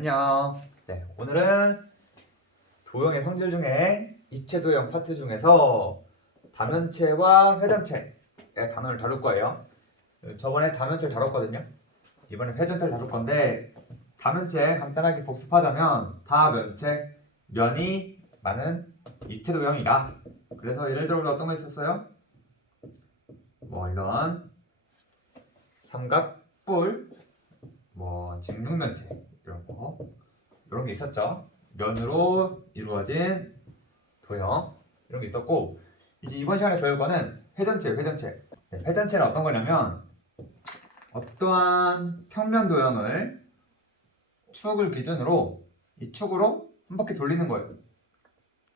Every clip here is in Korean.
안녕. 네, 오늘은 도형의 성질 중에 입체 도형 파트 중에서 다면체와 회전체의 단원을 다룰 거예요. 저번에 다면체를 다뤘거든요. 이번에 회전체를 다룰 건데, 다면체 간단하게 복습하자면 다면체, 면이 많은 입체 도형이다. 그래서 예를 들어 우리 어떤 거 있었어요? 뭐 이런 삼각뿔, 뭐 직육면체 이런 게 있었죠. 면으로 이루어진 도형 이런 게 있었고, 이제 이번 시간에 배울 거는 회전체. 네, 회전체는 어떤 거냐면 어떠한 평면 도형을 축을 기준으로 이 축으로 한 바퀴 돌리는 거예요.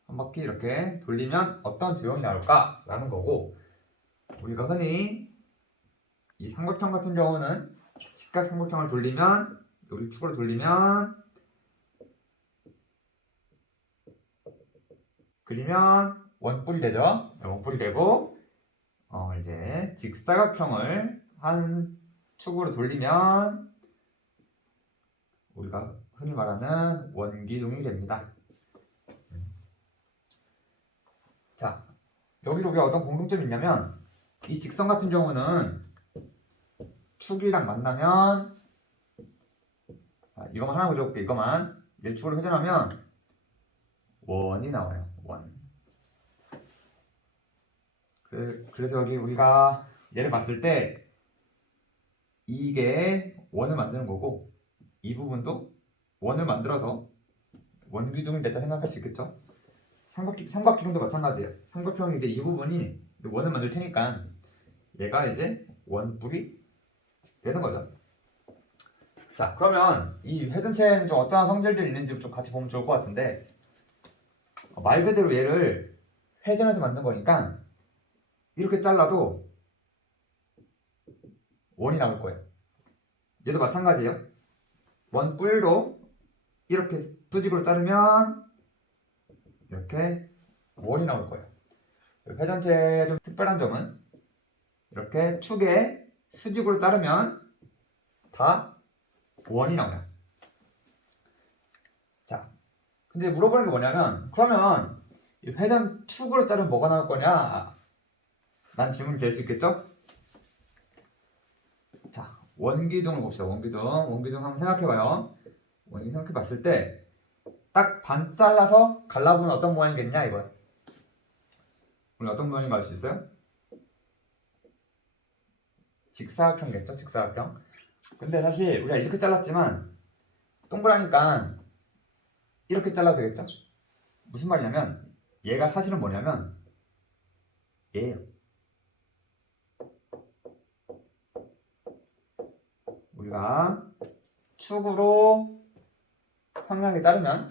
한 바퀴 이렇게 돌리면 어떤 도형이 나올까라는 거고, 우리가 흔히 이 삼각형 같은 경우는 직각 삼각형을 돌리면, 우리 축으로 돌리면 그리면 원뿔이 되죠. 원뿔이 되고, 이제 직사각형을 한 축으로 돌리면 우리가 흔히 말하는 원기둥이 됩니다. 자, 여기로 우리가 어떤 공통점이 있냐면, 이 직선 같은 경우는 축이랑 만나면, 이거만 하나 그려볼게. 이거만 일축으로 회전하면 원이 나와요. 원. 그래서 여기 우리가 얘를 봤을 때 이게 원을 만드는 거고, 이 부분도 원을 만들어서 원기둥이 됐다 생각할 수 있겠죠? 삼각형도 마찬가지예요. 삼각형인데 이 부분이 원을 만들 테니까 얘가 이제 원뿔이 되는 거죠. 자, 그러면 이 회전체는 좀 어떠한 성질들이 있는지 좀 같이 보면 좋을 것 같은데, 말 그대로 얘를 회전해서 만든 거니까 이렇게 잘라도 원이 나올 거예요. 얘도 마찬가지예요. 원뿔도 이렇게 수직으로 자르면 이렇게 원이 나올 거예요. 회전체의 좀 특별한 점은 이렇게 축에 수직으로 자르면 다 원이 나와요. 자, 근데 물어보는 게 뭐냐면, 그러면 이 회전 축으로 자르면 뭐가 나올 거냐? 난 질문이 될 수 있겠죠? 자, 원기둥을 봅시다. 원기둥 한번 생각해봐요. 원기둥 생각해봤을 때 딱 반 잘라서 갈라보면 어떤 모양이겠냐 이거야. 우리 어떤 모양인지 알 수 있어요? 직사각형이겠죠? 직사각형. 근데 사실 우리가 이렇게 잘랐지만 동그라니까 이렇게 잘라도 되겠죠? 무슨 말이냐면 얘가 사실은 뭐냐면 얘예요. 우리가 축으로 평행하게 자르면,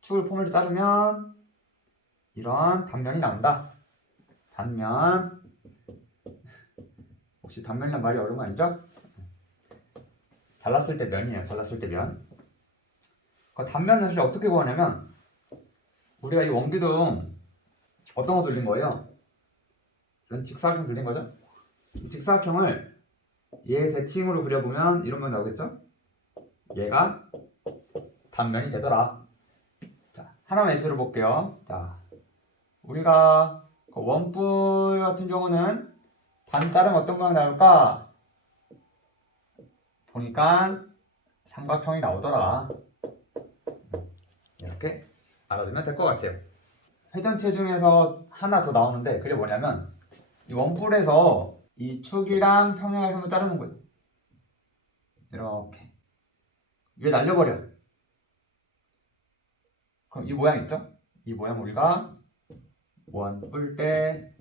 축을 포물로 자르면 이런 단면이 나온다. 단면. 혹시 단면이란 말이 어려운 거 아니죠? 잘랐을 때 면이에요. 잘랐을 때 면. 그 단면을 사실 어떻게 구하냐면, 우리가 이 원기둥 어떤 거 돌린 거예요? 이런 직사각형 돌린 거죠? 이 직사각형을 얘 대칭으로 그려보면 이런 면 나오겠죠? 얘가 단면이 되더라. 자, 하나만 예시로 볼게요. 자, 우리가 그 원뿔 같은 경우는 반 자르면 어떤 모양 나올까? 보니까 삼각형이 나오더라. 이렇게 알아두면 될 것 같아요. 회전체 중에서 하나 더 나오는데, 그게 뭐냐면 이 원뿔에서 이 축이랑 평행을 한번 자르는 거예요. 이렇게 위에 날려버려. 그럼 이 모양 있죠? 이 모양 우리가 원뿔대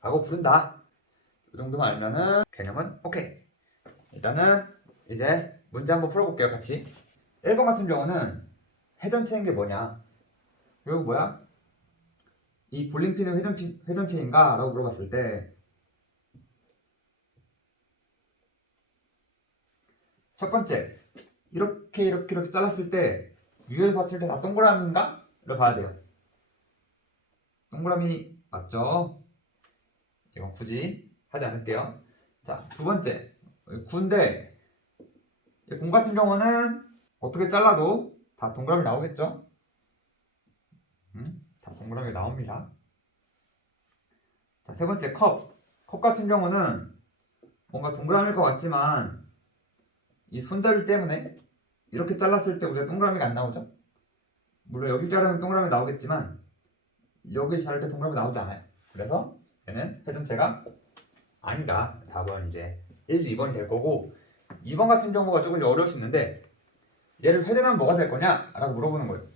라고 부른다. 이 정도만 알면은 개념은 오케이. 일단은 이제 문제 한번 풀어볼게요. 같이. 1번 같은 경우는 회전체인 게 뭐냐, 그리고 뭐야? 이 볼링핀은 회전체인가? 라고 물어봤을 때, 첫 번째, 이렇게 잘랐을 때 위에서 봤을 때 다 동그라미인가? 를 봐야 돼요. 동그라미 맞죠? 이건 굳이 하지 않을게요. 자, 두 번째, 군데 공 같은 경우는 어떻게 잘라도 다 동그라미 나오겠죠? 다 동그라미 나옵니다. 자, 세 번째 컵. 컵 같은 경우는 뭔가 동그라미일 것 같지만 이 손잡이 때문에 이렇게 잘랐을 때 우리가 동그라미가 안 나오죠? 물론 여기 자르면 동그라미 나오겠지만 여기 자를 때 동그라미 나오지 않아요. 그래서 얘는 회전체가 아니다. 답은 이제 1, 2번이 될 거고 2번 같은 경우가 조금 어려울 수 있는데 얘를 회전하면 뭐가 될 거냐? 라고 물어보는 거예요.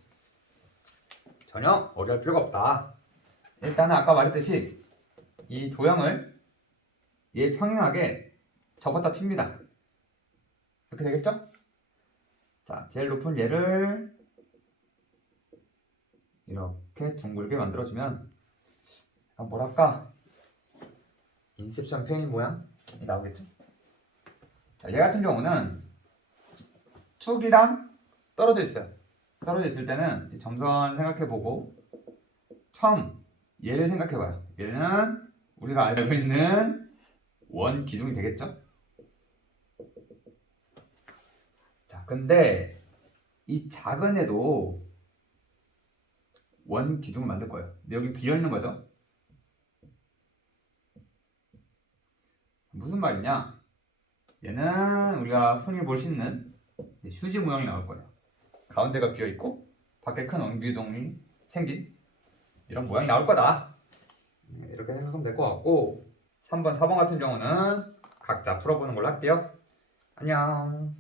전혀 어려울 필요가 없다. 일단은 아까 말했듯이 이 도형을 얘 평행하게 접었다 핍니다. 이렇게 되겠죠? 자, 제일 높은 얘를 이렇게 둥글게 만들어주면 뭐랄까 인셉션 페인 모양이 나오겠죠? 자, 얘 같은 경우는 축이랑 떨어져 있어요. 떨어져 있을 때는 점선 생각해보고 처음 얘를 생각해봐요. 얘는 우리가 알고 있는 원 기둥이 되겠죠? 자, 근데 이 작은 애도 원 기둥을 만들 거예요. 근데 여기 비어있는 거죠? 무슨 말이냐? 얘는 우리가 흔히 볼 수 있는 휴지 모양이 나올 거예요. 가운데가 비어있고 밖에 큰 원기둥이 생긴 이런 모양이 나올 거다. 이렇게 생각하면 될 것 같고 3번, 4번 같은 경우는 각자 풀어보는 걸로 할게요. 안녕.